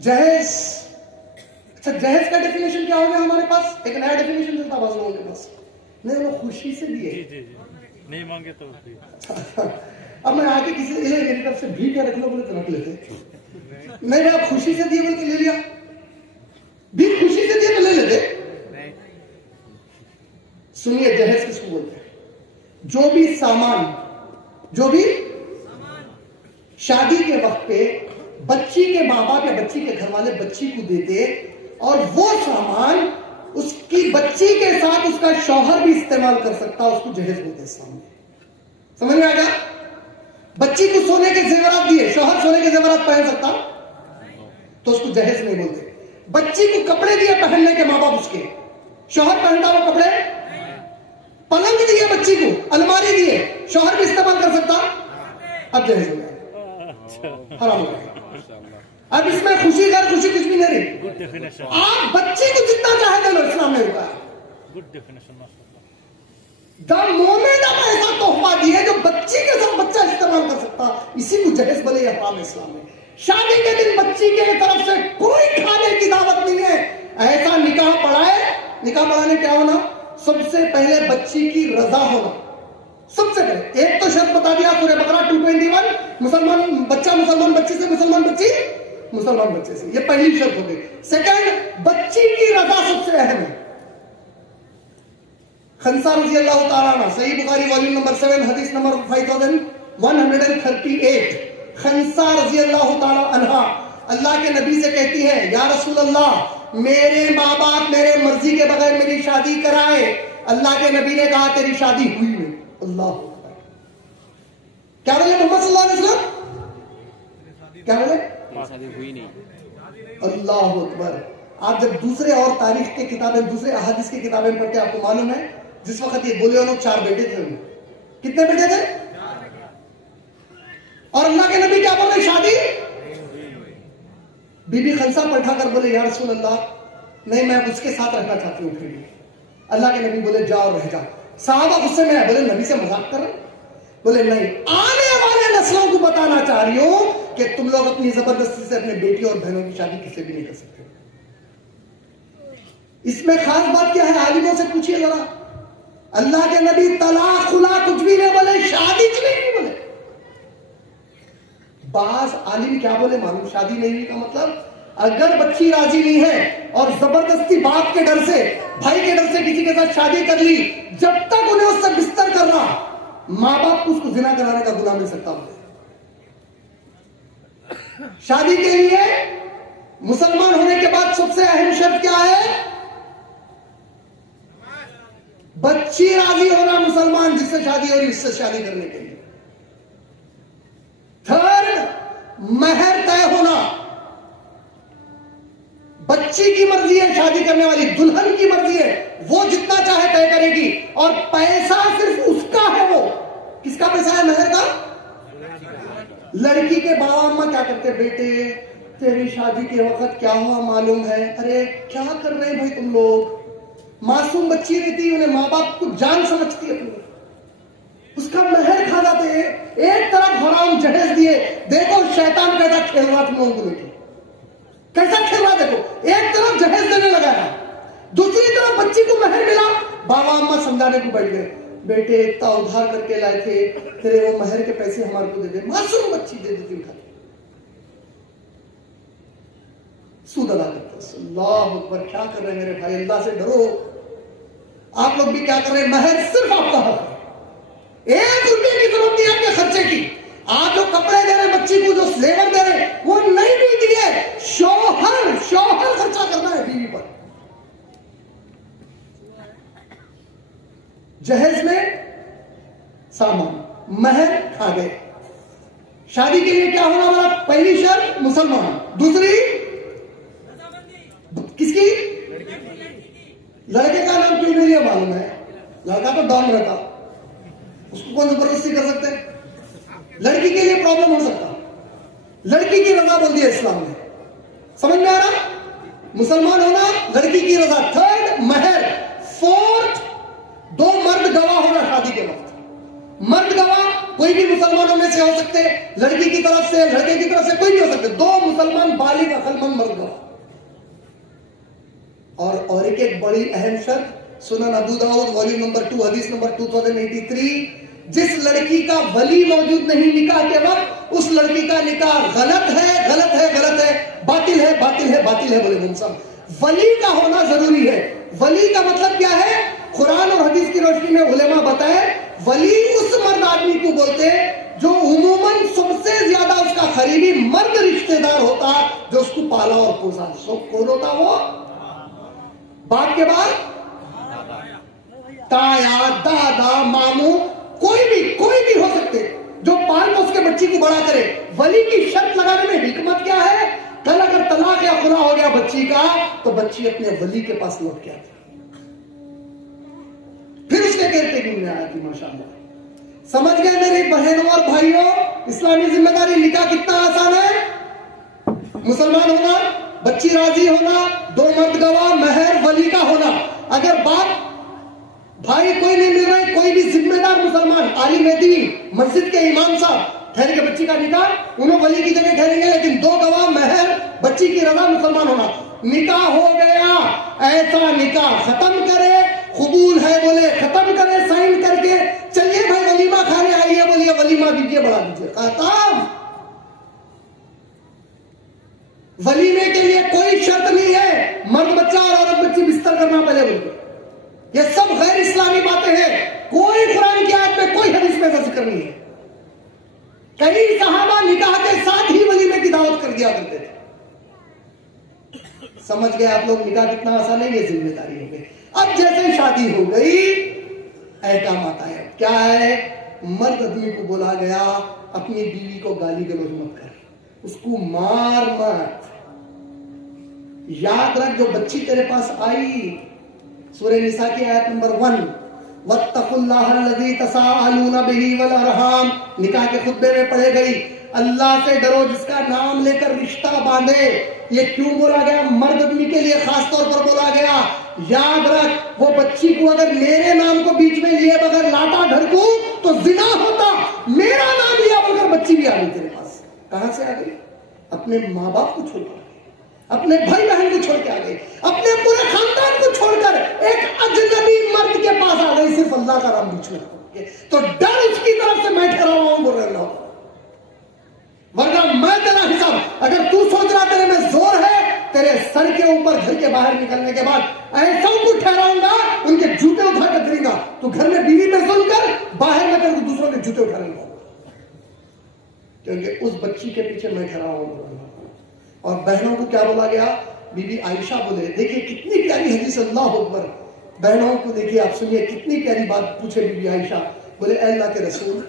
جہیز. اچھا جہیز کا ڈیفینیشن کیا ہو گیا ہمارے پاس؟ ایک نیا ڈیفینیشن چلتا بعض لوگوں کے پاس. نہیں وہ خوشی سے دیے نہیں مانگے تو. اب میں آگے کسی میری طرف سے بھی کیا رکھ لو بولے تو رکھ لیتے. نہیں آپ خوشی سے دیے بول کے لے لیا. بھی خوشی سے دیے تو لے لیتے. سنیے جہیز کس کو بولتے ہیں؟ جو بھی شادی کے وقت پہ بچی کے ماں باپ یا بچی کے گھر والے بچی کو دیتے اور وہ سامان اس کی بچی کے ساتھ اس کا شوہر بھی استعمال کر سکتا، اس کو جہیز بولتے ہیں. سامنے سمجھ میں آ گیا؟ بچی کو سونے کے زیورات دیے، شوہر سونے کے زیورات پہن سکتا تو اس کو جہیز نہیں بولتے. بچی کو کپڑے دیے پہننے کے ماں باپ اس کے، شوہر پہنتا وہ کپڑے. پلنگ دیے بچی کو، الماری دیے، شوہر بھی استعمال کر سکتا، اب جہیز ہو گیا، حرام ہو گیا. اب اس میں خوشی غیر خوشی کچھ بھی نہیں رہی. آپ بچی کو جتنا چاہے دے لو، اسلام نے رکا ہے. دا مومنٹ آپ ایسا تحفہ دیے جو بچی کے ساتھ بچہ استعمال کر سکتا، اسی کو جہیز بولے. یہ حرام ہے اسلام میں. شادی کے دن بچی کے طرف سے کوئی کھانے کی دعوت نہیں ہے. ایسا نکاح پڑھائے، نکاح پڑھانے کیا ہونا؟ سب سے پہلے بچی کی رضا ہونا. سب سے پہلے ایک تو شرط بتا دیا سورہ بقرہ 221، مسلمان بچہ مسلمان بچی سے، مسلمان بچی مسلمان بچے سے. یہ پہلی شرط ہو گئی. سیکنڈ، بچی کی رضا سب سے اہم ہے. خنسا رضی اللہ تعالیٰ عنہ، صحیح بخاری والیوم نمبر 7 حدیث نمبر 5138. خنسا رضی اللہ تعالیٰ عنہ اللہ کے نبی سے کہتی ہے، یا رسول اللہ میرے ماں باپ میرے مرضی کے بغیر میری شادی کرائے. اللہ کے نبی نے کہا تیری شادی ہوئی نہیں. اللہ اکبر. کیا بولے محمد صلی اللہ علیہ وسلم؟ کیا بولے؟ شادی ہوئی نہیں. اللہ اکبر. آپ جب دوسرے اور تاریخ کے کتابیں، دوسرے احادیث کی کتابیں پڑھتے آپ کو معلوم ہے جس وقت یہ بولے انہوں 4 بیٹے تھے. کتنے بیٹے تھے؟ اور اللہ کے نبی کیا بول رہے؟ شادی. بی بی خنسا پلٹا کر بولے، یا رسول اللہ نہیں میں اس کے ساتھ رہنا چاہتی ہوں. پھر اللہ کے نبی بولے جاؤ رہ جا. صحابہ غصے میں بولے نبی سے مذاق کر رہے؟ بولے نہیں، آنے والے نسلوں کو بتانا چاہ رہی ہوں کہ تم لوگ اپنی زبردستی سے اپنے بیٹی اور بہنوں کی شادی کسی بھی نہیں کر سکتے. اس میں خاص بات کیا ہے؟ عالموں سے پوچھئے ذرا. اللہ کے نبی طلاق خلا کچھ بھی نہیں بولے، شادی کی نہیں بولے. بعض عالم کیا بولے معلوم؟ شادی نہیں ہوئی کا مطلب اگر بچی راضی نہیں ہے اور زبردستی باپ کے ڈر سے، بھائی کے ڈر سے کسی کے ساتھ شادی کر لی، جب تک انہیں اس سے بستر کر رہا ماں باپ کو اس کو زنا کرانے کا گناہ مل سکتا ہے. شادی کے لیے مسلمان ہونے کے بعد سب سے اہم شرط کیا ہے؟ بچی راضی ہونا. مسلمان جس سے شادی ہو رہی اس سے شادی کرنے کے لیے. تھرڈ، مہر طے ہونا. بچی کی مرضی ہے، شادی کرنے والی دلہن کی مرضی ہے، وہ جتنا چاہے طے کرے گی اور پیسہ صرف اس کا ہے. وہ کس کا پیسہ ہے؟ مہر کا. لڑکی کے بابا اماں کیا کرتے؟ بیٹے تیری شادی کے وقت کیا ہوا معلوم ہے؟ ارے کیا کر رہے ہیں بھائی تم لوگ؟ معصوم بچی رہتی، انہیں ماں باپ کو جان سمجھتی ہے، اس کا مہر کھا جاتے ہیں. ایک طرف حرام جہیز دیے. دیکھو شیطان کیسا کھیل رہا تم لوگوں کو لے کے، کیسا کھیل رہا. دیکھو ایک طرف جہیز دینے لگا ہے، دوسری طرف بچی کو مہر ملا. بابا اماں سمجھانے کو بیٹھ گئے، بیٹے اتنا ادھار کر کے لائے تھے، تیرے وہ مہر کے پیسے ہمارے کو دے دے. معصوم بچی دے دیتی اٹھا کے سود ادا کرتا. اللہ اکبر. کیا کر رہے ہیں میرے بھائی؟ اللہ سے ڈرو. آپ لوگ بھی کیا کر رہے ہیں؟ مہر صرف آپ کا حق ہے. 1 روپے کی ضرورت نہیں آپ کے خرچے کی. آپ جو کپڑے دے رہے ہیں بچی کو، جو سلیور دے رہے ہیں، وہ نہیں بھی دیے. شوہر خرچہ کرنا ہے بیوی پر. جہیز میں سامان، مہر کھا گئے. شادی کے لیے کیا ہونا ہمارا؟ پہلی شرط مسلمان. دوسری کس کی؟ لڑکے کا نام کیوں نہیں ہے معلوم ہے؟ لڑکا تو ڈان رہتا، اس کو کون زبردستی کر سکتے؟ لڑکی کے لیے پرابلم ہو سکتا. لڑکی کی رضا بول دی اسلام نے. سمجھ میں آ رہا؟ مسلمان ہونا، لڑکی کی رضا. تھرڈ، مہر. فورتھ، 2 مرد گواہ ہونا شادی کے وقت. مرد گواہ کوئی بھی مسلمانوں میں سے ہو سکتے، لڑکی کی طرف سے، لڑکے کی طرف سے، کوئی بھی ہو سکتے، 2 مسلمان بالغ عقلمند مرد گواہ. اور ایک بڑی اہم شرط، سنن ابو داؤد والیوم نمبر 2 حدیث نمبر 2083، جس لڑکی کا ولی موجود نہیں نکاح کے وقت، اس لڑکی کا نکاح غلط ہے، غلط ہے، غلط ہے، باطل ہے، باطل ہے، باطل ہے. بولے ہم ولی کا ہونا ضروری ہے. ولی کا مطلب کیا ہے؟ قرآن اور حدیث کی روشنی میں علماء بتائے، ولی اس مرد آدمی کو بولتے جو عموماً سب سے زیادہ اس کا قریبی مرد رشتہ دار ہوتا، جو اس کو پالا اور پوسا. سب کون ہوتا؟ وہ باپ کے بعد تایا، دادا، ماموں، کوئی بھی ہو سکتے جو پال پوس کے بچی کو بڑا کرے. ولی کی شرط لگانے میں حکمت کیا ہے؟ کل اگر طلاق یا خلا ہو گیا بچی کا تو بچی اپنے ولی کے پاس لوٹ کے آتی، پھر اس کے کیئر ٹیکنگ میں آتی. ماشاءاللہ سمجھ گئے میری بہنوں اور بھائیوں؟ اسلامی ذمہ داری نکاح کتنا آسان ہے. مسلمان ہونا، بچی راضی ہونا، 2 مرد گواہ، مہر، ولی کا ہونا. اگر باپ بھائی کوئی نہیں مل رہے، کوئی بھی ذمہ دار مسلمان، عالم دین، مسجد کے امام صاحب ٹھہر کے بچی کا نکاح، انہوں ولی کی جگہ ٹھہریں گے، لیکن 2 گواہ، مہر، بچی کی رضا، مسلمان ہونا. نکاح ہو گیا، ایسا نکاح ختم کرے، قبول ہے بولے ختم کرے، سائن کر کے چلیے بھائی ولیمہ کھانے آئیے، بولیے ولیمہ دیجیے، بڑھا دیجیے، ختم. ولیمے کے لیے کوئی شرط نہیں ہے مرد بچہ اور عورت بچی بستر کرنا پہلے بولتے. یہ سب غیر اسلامی باتیں ہیں. کوئی قرآن کی آیت میں، کوئی حدیث میں ایسا ذکر نہیں ہے. کئی صحابہ نکاح کے ساتھ ہی ولیمے کی دعوت کر دیا کرتے تھے. سمجھ گئے آپ لوگ نکاح کتنا آسان ہے؟ یہ ذمہ داری ہو گئی. اب جیسے ہی شادی ہو گئی، احکامات آئے. کیا ہے؟ مرد آدمی کو بولا گیا اپنی بیوی کو گالی گلوچ مت کر، اس کو مار مت. یاد رکھ جو بچی تیرے پاس آئی، سورہ نساء کی آیت نمبر 1، وَاتَّقُوا اللَّهَ الَّذِي تَسَاءَلُونَ بِهِ وَالْأَرْحَامَ، نکاح کے خطبے میں پڑھے گئی، اللہ سے ڈرو جس کا نام لے کر رشتہ باندھے. یہ کیوں بولا گیا؟ مرد آدمی کے لیے خاص طور پر بولا گیا. یاد رکھ وہ بچی کو اگر میرے نام کو بیچ میں لیے بغیر لاتا ڈھڑکوں تو زنا ہوتا. میرا نام لیا بغیر بچی بھی آ گئی تیرے پاس. کہاں سے آ گئی؟ اپنے ماں باپ کو چھوڑ کر، اپنے بھائی بہن کو چھوڑ کے آ گئی، اپنے پورے خاندان کو چھوڑ کر ایک اجنبی مرد کے پاس آ گئی، صرف اللہ کا نام بیچ میں. تو ڈر اس کی طرف سے میں ٹھہرا ہوا ہوں، بول رہے اللہ، ورنہ میں تیرا حساب. اگر تو سوچ رہا تیرے میں زور ہے، تیرے سر کے اوپر گھر کے باہر نکلنے کے بعد ایسا کو ٹھہراؤں گا، ان کے جوتے اٹھا کر دیں گا. تو گھر میں بیوی پہ ظلم کر، باہر میں کر دوسروں کے جوتے اٹھا لیں گا، کیونکہ اس بچی کے پیچھے میں ٹھہرا ہوں. اور بہنوں کو کیا بولا گیا؟ بی بی عائشہ بولے، دیکھیے کتنی پیاری حدیث، اللہ اکبر. بہنوں کو دیکھیے، آپ سنیے کتنی پیاری بات پوچھے بی بی عائشہ. بولے اے اللہ کے رسول،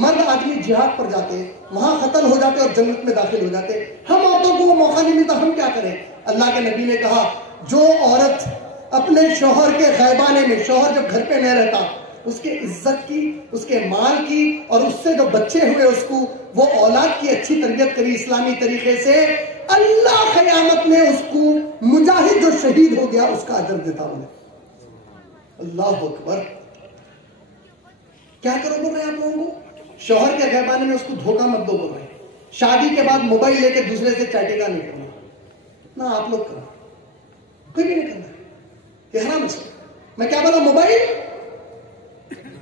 مرد آدمی جہاد پر جاتے، وہاں قتل ہو جاتے اور جنت میں داخل ہو جاتے، ہم عورتوں کو وہ موقع نہیں ملتا، ہم کیا کریں؟ اللہ کے نبی نے کہا جو عورت اپنے شوہر کے غیبانے میں، شوہر جب گھر پہ نہیں رہتا، اس کے عزت کی، اس کے مال کی، اور اس سے جو بچے ہوئے اس کو وہ اولاد کی اچھی تربیت کری اسلامی طریقے سے، اللہ قیامت میں اس کو مجاہد جو شہید ہو گیا اس کا اجر دیتا ہوں. اللہ اکبر. کیا کرو بول رہے ہیں آپ لوگوں کو؟ شوہر کے غیبانے میں اس کو دھوکہ مت دو بول رہے ہیں. شادی کے بعد موبائل لے کے دوسرے سے چیٹنگ نہیں کرنا، نہ آپ لوگ کرنا، کوئی بھی نہیں کرنا، یہ حرام ہے. میں کیا بولا؟ موبائل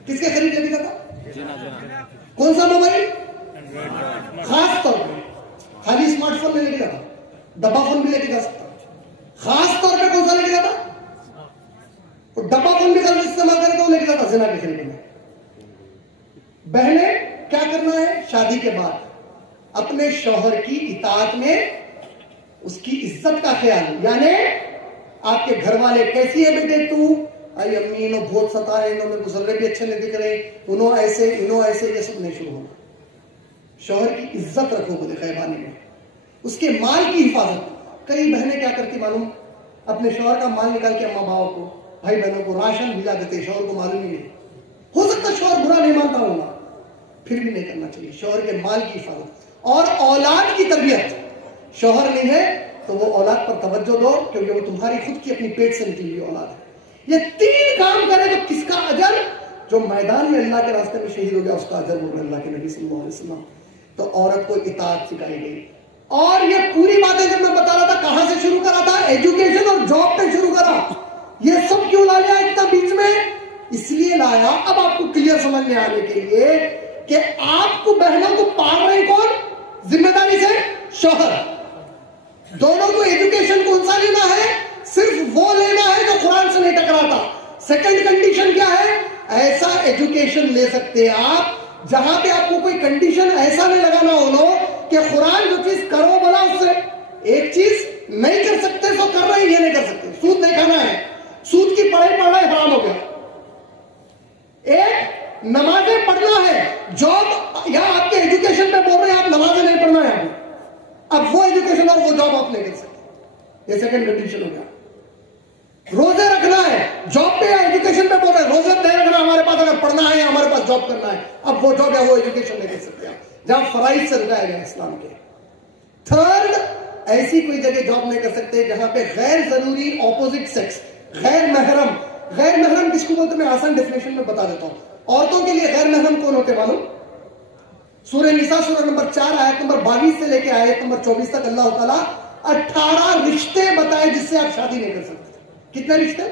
کس کے خرید کے لکھا تھا؟ کون سا موبائل؟ خاص طور پہ خالی اسمارٹ فون میں لے کے جاتا، ڈبا فون بھی لے کے جا سکتا. خاص طور پہ کون سا لے کے جاتا؟ ڈبا فون بھی غلط استعمال کرے تو لے کے جاتا زنا کے خریدنے میں. بہنیں کیا کرنا ہے؟ شادی کے بعد اپنے شوہر کی اطاعت میں اس کی عزت کا خیال، یعنی آپ کے گھر والے کیسی ہے بیٹے تو، آئی امی انہوں بہت ستا ہے، انہوں میں گزرے بھی اچھے نہیں دکھ رہے، انہوں ایسے انہوں ایسے، یہ سب نہیں شروع ہونا. شوہر کی عزت رکھو بولے خیبانے میں، اس کے مال کی حفاظت. کئی بہنیں کیا کرتی معلوم؟ اپنے شوہر کا مال نکال کے اماں باؤں کو، بھائی بہنوں کو راشن بھیجا دیتے، شوہر کو معلوم ہی نہیں. ہو سکتا شوہر برا نہیں مانتا ہوگا، پھر بھی نہیں کرنا چاہیے. شوہر کے مال کی حفاظت اور اولاد کی تربیت. شوہر نہیں ہے تو وہ اولاد پر توجہ دو، کیونکہ وہ تمہاری خود کی اپنی پیٹ سے نکلی ہوئی اولاد ہے. یہ 3 کام کرے تو کس کا اجر؟ جو جو میدان میں اللہ کے راستے میں شہید ہو گیا اس کا اجر بول رہے اللہ کے نبی صلی اللہ علیہ وسلم. تو عورت کو اطاعت سکھائی گئی. اور یہ پوری باتیں جب میں بتا رہا تھا کہاں سے شروع کرا تھا؟ ایجوکیشن اور جاب پہ شروع کرا. یہ سب کیوں لا لیا اتنا بیچ میں؟ اس لیے لایا اب آپ کو کلیئر سمجھ میں آنے کے لیے کہ آپ کو بہنوں کو پال رہے کون ذمہ داری سے؟ شوہر. دونوں کو ایجوکیشن کون سا لینا ہے؟ صرف وہ لینا ہے جو قرآن سے نہیں ٹکراتا. سیکنڈ کنڈیشن کیا ہے؟ ایسا ایجوکیشن لے سکتے آپ جہاں پہ آپ کو کوئی کنڈیشن ایسا نہیں لگانا ہو کہ قرآن جو چیز کرو بولا اس سے ایک چیز نہیں کر سکتے تو کر رہے یہ نہیں کر سکتے. سود نہیں کھانا ہے، سود کی پڑھائی پڑھنا ہے حرام ہو گیا. ایک نمازیں پڑھنا ہے، جاب یا آپ کے ایجوکیشن پہ بول رہے ہیں آپ نمازیں نہیں پڑھنا ہے ابھی. اب وہ ایجوکیشن اور وہ جاب آپ نہیں کر سکتے. یہ سیکنڈ کنڈیشن ہو گیا. روزے رکھنا ہے، جاب پہ یا ایجوکیشن پہ بول رہے ہیں روزے نہیں رکھنا ہمارے پاس، اگر پڑھنا ہے یا ہمارے پاس جاب کرنا ہے. اب وہ جاب یا وہ ایجوکیشن نہیں کر سکتے آپ جہاں فرائض سے رکایا گیا اسلام کے. تھرڈ، ایسی کوئی جگہ جاب نہیں کر سکتے جہاں پہ غیر ضروری اپوزٹ سیکس، غیر محرم. غیر محرم کس کو بولتے میں آسان ڈیفینیشن میں بتا دیتا ہوں. عورتوں کے لیے غیر محرم کون ہوتے معلوم؟ سورہ نساء سورہ نمبر 4 آیت نمبر 22 سے لے کے آیت نمبر 24 تک اللہ تعالیٰ 18 رشتے بتائے جس سے آپ شادی نہیں کر سکتے. کتنے رشتے؟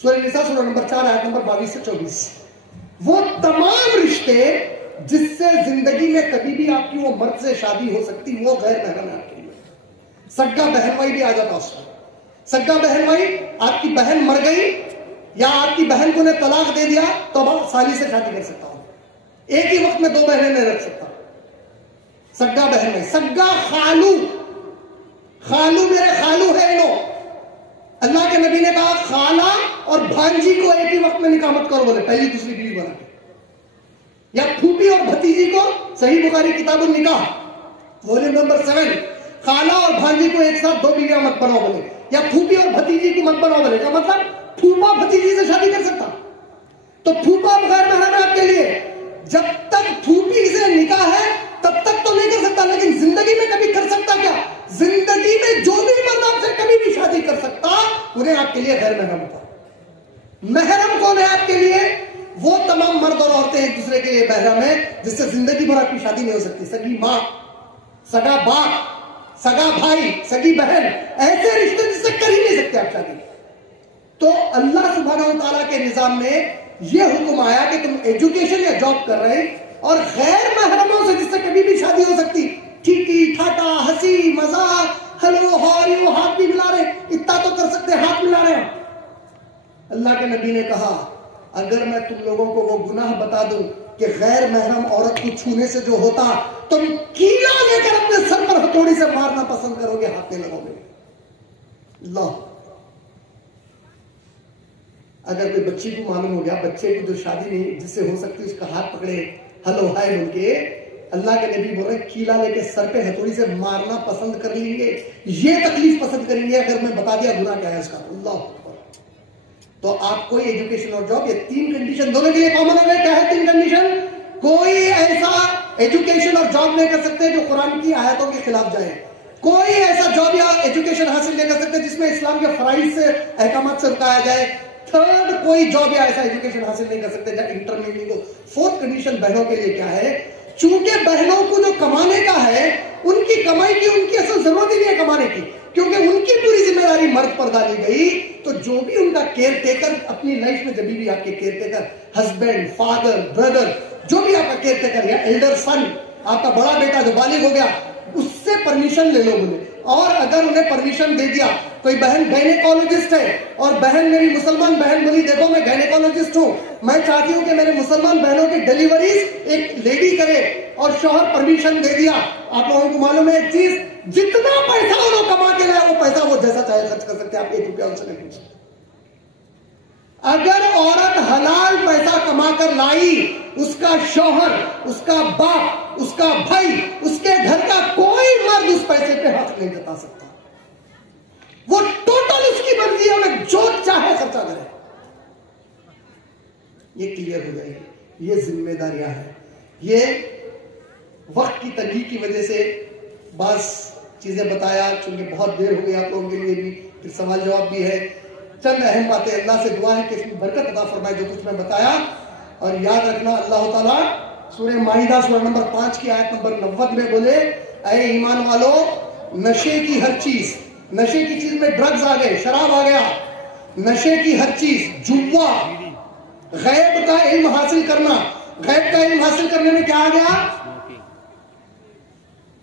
سورہ نساء سورہ نمبر 4 آیت نمبر 22 سے 24. وہ تمام رشتے جس سے زندگی میں کبھی بھی آپ کی وہ مرد سے شادی ہو سکتی وہ غیر محرم ہے آپ کے لیے. سگا بہن بھائی بھی آ جاتا اس میں. سگا بہن بھائی، آپ کی بہن مر گئی یا آپ کی بہن کو نے طلاق دے دیا تو اب سالی سے شادی کر سکتا ہوں. ایک ہی وقت میں 2 بہنیں نہیں رکھ سکتا. سگا بہن بھائی. سگا خالو، خالو میرے خالو ہے انہوں. اللہ کے نبی نے کہا خالہ اور بھانجی کو ایک ہی وقت میں نکاح مت کرو، بولے پہلی دوسری بیوی بنا کے. یا پھوپھی اور بھتیجی کو، صحیح بخاری کتاب النکاح والیوم نمبر 7، خالہ اور بھانجی کو ایک ساتھ 2 بیویاں مت بناؤ بولے. یا پھوپھی اور بھتیجی کو مت بناؤ بولے. کا مطلب پھوپا بھتیجی سے شادی کر سکتا. تو پھوپا غیر محرم ہے آپ کے لیے. جب تک پھوپھی سے نکاح ہے تب تک تو نہیں کر سکتا، لیکن زندگی میں کبھی کر سکتا کیا؟ زندگی میں جو بھی مرد آپ سے کبھی بھی شادی کر سکتا انہیں آپ کے لیے غیر محرم ہوتا. محرم کون ہے آپ کے لیے؟ وہ تمام مرد اور عورتیں ایک دوسرے کے لیے محرم ہے جس سے زندگی بھر آپ کی شادی نہیں ہو سکتی. سگی ماں، سگا باپ، سگا بھائی، سگی بہن، ایسے رشتے جس سے کر ہی نہیں سکتے آپ شادی. تو اللہ سبحانہ و تعالیٰ کے نظام میں یہ حکم آیا کہ تم ایجوکیشن یا جاب کر رہے اور غیر محرموں سے جس سے کبھی بھی شادی ہو سکتی، ٹھیکی ٹھاٹا ہنسی مذاق ہلو ہاؤ ہاتھ بھی ملا رہے، اتنا تو کر سکتے ہاتھ ملا رہے ہیں. اللہ کے نبی نے کہا اگر میں تم لوگوں کو وہ گناہ بتا دوں کہ غیر محرم عورت کو چھونے سے جو ہوتا تم کیلا لے کر اپنے سر پر ہتھوڑی سے مارنا پسند کرو گے، ہاتھ نہیں لگاؤ گے. اللہ، اگر کوئی بچی کو معلوم ہو گیا بچے کو جو شادی نہیں جس سے ہو سکتی اس کا ہاتھ پکڑے ہلو ہائے بول کے، اللہ کے نبی بول رہے کیلا لے کے سر پہ ہتھوڑی سے مارنا پسند کر لیں گے، یہ تکلیف پسند کریں گے اگر میں بتا دیا گناہ کیا ہے اس کا. اللہ اکبر. تو آپ کوئی ایجوکیشن اور جاب، یہ 3 کنڈیشن دونوں کے لیے کامن ہو گئے. کیا ہے 3 کنڈیشن؟ کوئی ایسا ایجوکیشن اور جاب نہیں کر سکتے جو قرآن کی آیتوں کے خلاف جائے. کوئی ایسا جاب یا ایجوکیشن حاصل نہیں کر سکتے جس میں اسلام کے فرائض سے احکامات سے رکایا جائے. تھرڈ، کوئی جاب یا ایسا ایجوکیشن حاصل نہیں کر سکتے جہاں انٹرمیڈیٹ ہو. فورتھ کنڈیشن بہنوں کے لیے کیا ہے؟ چونکہ بہنوں کو جو کمانے کا ہے ان کی کمائی کی ان کی اصل ضرورت ہی نہیں ہے کمانے کی، کیونکہ ان کی پوری ذمہ داری مرد پر ڈالی گئی. تو جو بھی ان کا کیئر ٹیکر اپنی لائف میں، جب بھی آپ کے care taker husband, father, brother, جو بھی آپ کا کیئر ٹیکر یا ایلڈر سن، آپ کا بڑا بیٹا جو بالغ ہو گیا، اس سے پرمیشن لے لو بولے. اور اگر انہیں پرمیشن دے دیا، کوئی بہن گائنیکولوجسٹ ہے اور بہن میری مسلمان بہن بولی دیکھو میں گائنیکولوجسٹ ہوں، میں چاہتی ہوں کہ میرے مسلمان بہنوں کی ڈیلیوریز ایک لیڈی کرے، اور شوہر پرمیشن دے دیا. آپ لوگوں کو معلوم ہے ایک چیز، جتنا پیسہ انہوں کما کے لائے وہ پیسہ وہ جیسا چاہے خرچ کر سکتے. آپ 1 روپیہ ان سے نہیں پوچھ سکتے. اگر عورت حلال پیسہ کما کر لائی، اس کا شوہر، اس کا باپ، اس کا بھائی، اس کے گھر کا کوئی مرد اس پیسے پہ ہاتھ نہیں جتا سکتا. وہ ٹوٹل اس کی مرضی ہے، انہیں جو چاہے خرچہ کرے. یہ کلیئر ہو جائے گی. یہ ذمہ داریاں ہیں. یہ وقت کی تنگی کی وجہ سے بعض چیزیں بتایا، چونکہ بہت دیر ہو گئی آپ لوگوں کے لیے بھی، پھر سوال جواب بھی ہے. چند اہم باتیں اللہ سے دعا ہے کہ اس میں برکت عطا فرمائے جو کچھ میں بتایا. اور یاد رکھنا اللہ تعالیٰ سورہ مائدہ سورہ نمبر 5 کی آیت نمبر 90 میں بولے اے ایمان والو نشے کی ہر چیز، نشے کی چیز میں ڈرگز آ گئے، شراب آ گیا، نشے کی ہر چیز، جوا، غیب کا علم حاصل کرنا، غیب کا علم حاصل کرنے میں کیا آ گیا؟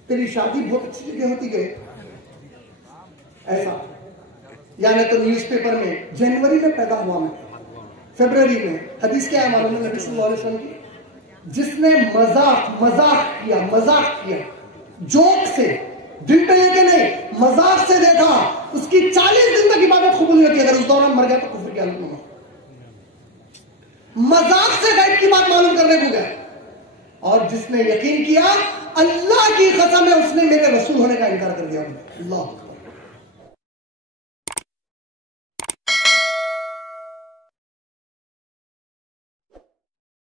تیری شادی بہت اچھی جگہ ہوتی گئی ایسا، یعنی تو نیوز پیپر میں جنوری میں پیدا ہوا میں، فیبروری میں. حدیث کیا ہے معلوم ہے نبی صلی اللہ علیہ وسلم کی؟ جس نے مذاق کیا جوک سے، دل پہ یہ کہ نہیں مذاق سے دیکھا، اس کی 40 دن تک عبادت قبول نہیں ہوتی، اگر اس دوران مر گیا تو کفر کی حالت میں. مذاق سے غیب کی بات معلوم کرنے کو گیا. اور جس نے یقین کیا اللہ کی قسم ہے اس نے میرے رسول ہونے کا انکار کر دیا. اللہ